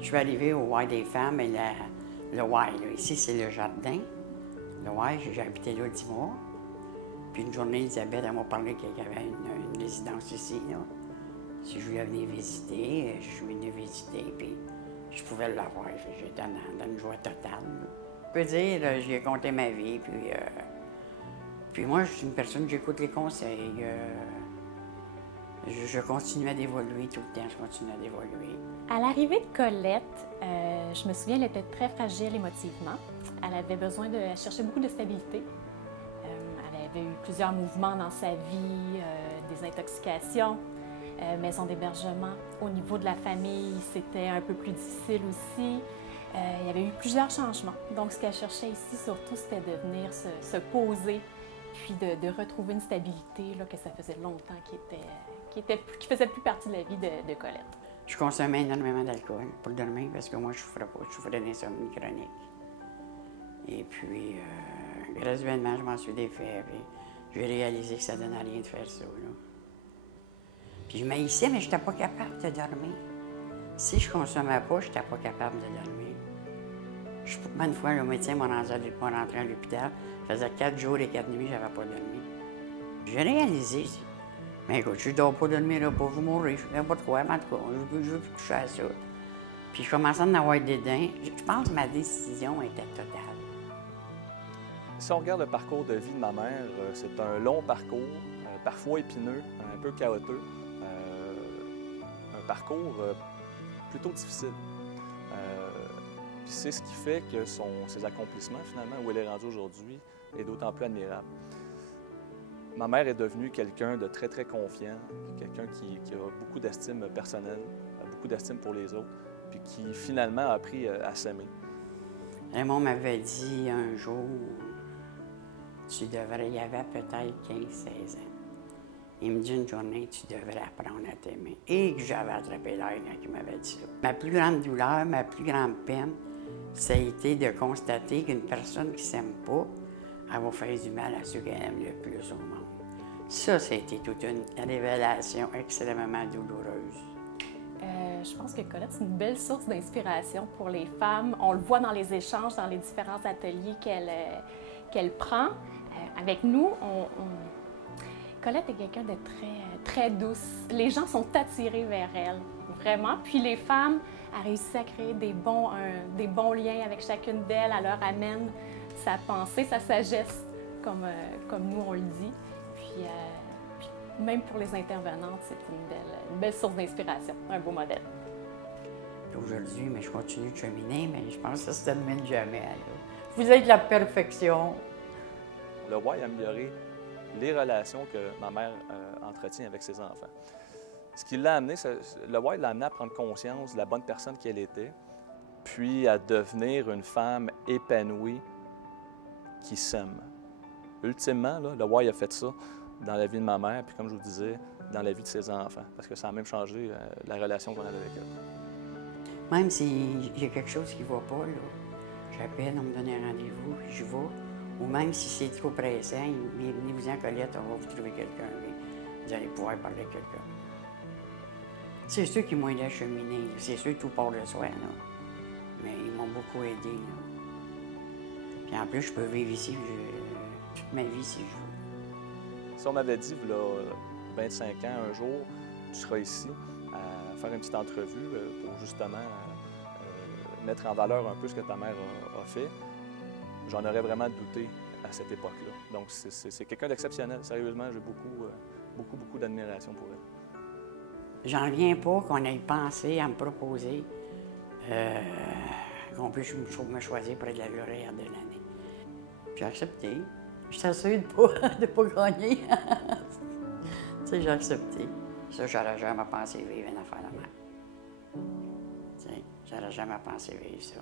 Je suis arrivée au Y des femmes et le Y, là, ici, c'est le jardin. Le Y, j'ai habité là 10 mois. Puis une journée, Elisabeth, elle m'a parlé qu'il y avait une résidence ici, là. Si je voulais venir visiter, je suis venue visiter, puis je pouvais l'avoir. J'étais dans une joie totale, là. Je peux dire, j'y ai compté ma vie, puis moi, je suis une personne, j'écoute les conseils. Je continuais d'évoluer tout le temps, je continuais d'évoluer. À l'arrivée de Colette, je me souviens, elle était très fragile émotivement. Elle cherchait beaucoup de stabilité. Elle avait eu plusieurs mouvements dans sa vie, des intoxications, maison d'hébergement. Au niveau de la famille, c'était un peu plus difficile aussi. Il y avait eu plusieurs changements. Donc, ce qu'elle cherchait ici, surtout, c'était de venir se poser, puis de retrouver une stabilité là, que ça faisait longtemps qui faisait plus partie de la vie de Colette. Je consommais énormément d'alcool pour dormir parce que moi, je souffrais pas. Je souffrais d'insomnie chronique. Et puis, graduellement, je m'en suis défait. Puis, j'ai réalisé que ça ne donnait rien de faire ça. Là. Puis, je m'haïssais, mais je n'étais pas capable de dormir. Si je ne consommais pas, je n'étais pas capable de dormir. Une fois, le médecin m'a rentré à l'hôpital. Ça faisait 4 jours et 4 nuits, je n'avais pas dormi. J'ai réalisé, mais écoute, je ne dors pas dormir, là, pas vous mourir, je ne sais pas de quoi, mais en tout cas, je veux plus toucher à ça. Puis je commençais à en avoir des dents. Je pense que ma décision était totale. Si on regarde le parcours de vie de ma mère, c'est un long parcours, parfois épineux, un peu chaotique, un parcours plutôt difficile. Puis c'est ce qui fait que ses accomplissements, finalement, où elle est rendue aujourd'hui, est d'autant plus admirable. Ma mère est devenue quelqu'un de très, très confiant, quelqu'un qui a beaucoup d'estime personnelle, beaucoup d'estime pour les autres, puis qui, finalement, a appris à s'aimer. Raymond m'avait dit un jour, il y avait peut-être 15-16 ans. Il me dit une journée, tu devrais apprendre à t'aimer. Et que j'avais attrapé l'air quand il m'avait dit ça. Ma plus grande douleur, ma plus grande peine, ça a été de constater qu'une personne qui ne s'aime pas, elle va faire du mal à ceux qu'elle aime le plus au monde. Ça a été toute une révélation extrêmement douloureuse. Je pense que Colette, c'est une belle source d'inspiration pour les femmes. On le voit dans les échanges, dans les différents ateliers qu'elle prend. Avec nous, Colette est quelqu'un de très douce. Les gens sont attirés vers elle, vraiment. Puis les femmes, elle réussit à créer des bons liens avec chacune d'elles. Elle leur amène sa pensée, sa sagesse, comme nous on le dit. Puis même pour les intervenantes, c'est une belle source d'inspiration, un beau modèle. Aujourd'hui, mais je continue de cheminer, mais je pense que ça se termine jamais. Là. Vous êtes la perfection. Le Y a amélioré les relations que ma mère entretient avec ses enfants. Ce qui l'a amené, le Y l'a amené à prendre conscience de la bonne personne qu'elle était, puis à devenir une femme épanouie qui s'aime. Ultimement, là, le Y a fait ça dans la vie de ma mère, puis comme je vous disais, dans la vie de ses enfants, parce que ça a même changé la relation qu'on avait avec elle. Même s'il y a quelque chose qui ne va pas, j'appelle, on me donne un rendez-vous, puis je vais. Ou même si c'est trop pressant, venez-vous-en, Colette, on va vous trouver quelqu'un. Vous allez pouvoir parler à quelqu'un. C'est ceux qui m'ont aidé à cheminer. C'est ceux tout part de soi, là. Mais ils m'ont beaucoup aidé. Là. Puis en plus, je peux vivre ici toute ma vie si je veux. Si on m'avait dit, il y a 25 ans, un jour, tu seras ici à faire une petite entrevue pour justement mettre en valeur un peu ce que ta mère a fait, j'en aurais vraiment douté à cette époque-là. Donc, c'est quelqu'un d'exceptionnel. Sérieusement, j'ai beaucoup d'admiration pour elle. J'en reviens pas qu'on ait pensé à me proposer qu'on puisse me choisir pour être la lauréate de l'année. J'ai accepté. J'étais sûre de pas gagner. Tu sais, j'ai accepté. Ça, j'aurais jamais pensé vivre une affaire de même. Tu sais, j'aurais jamais pensé vivre ça.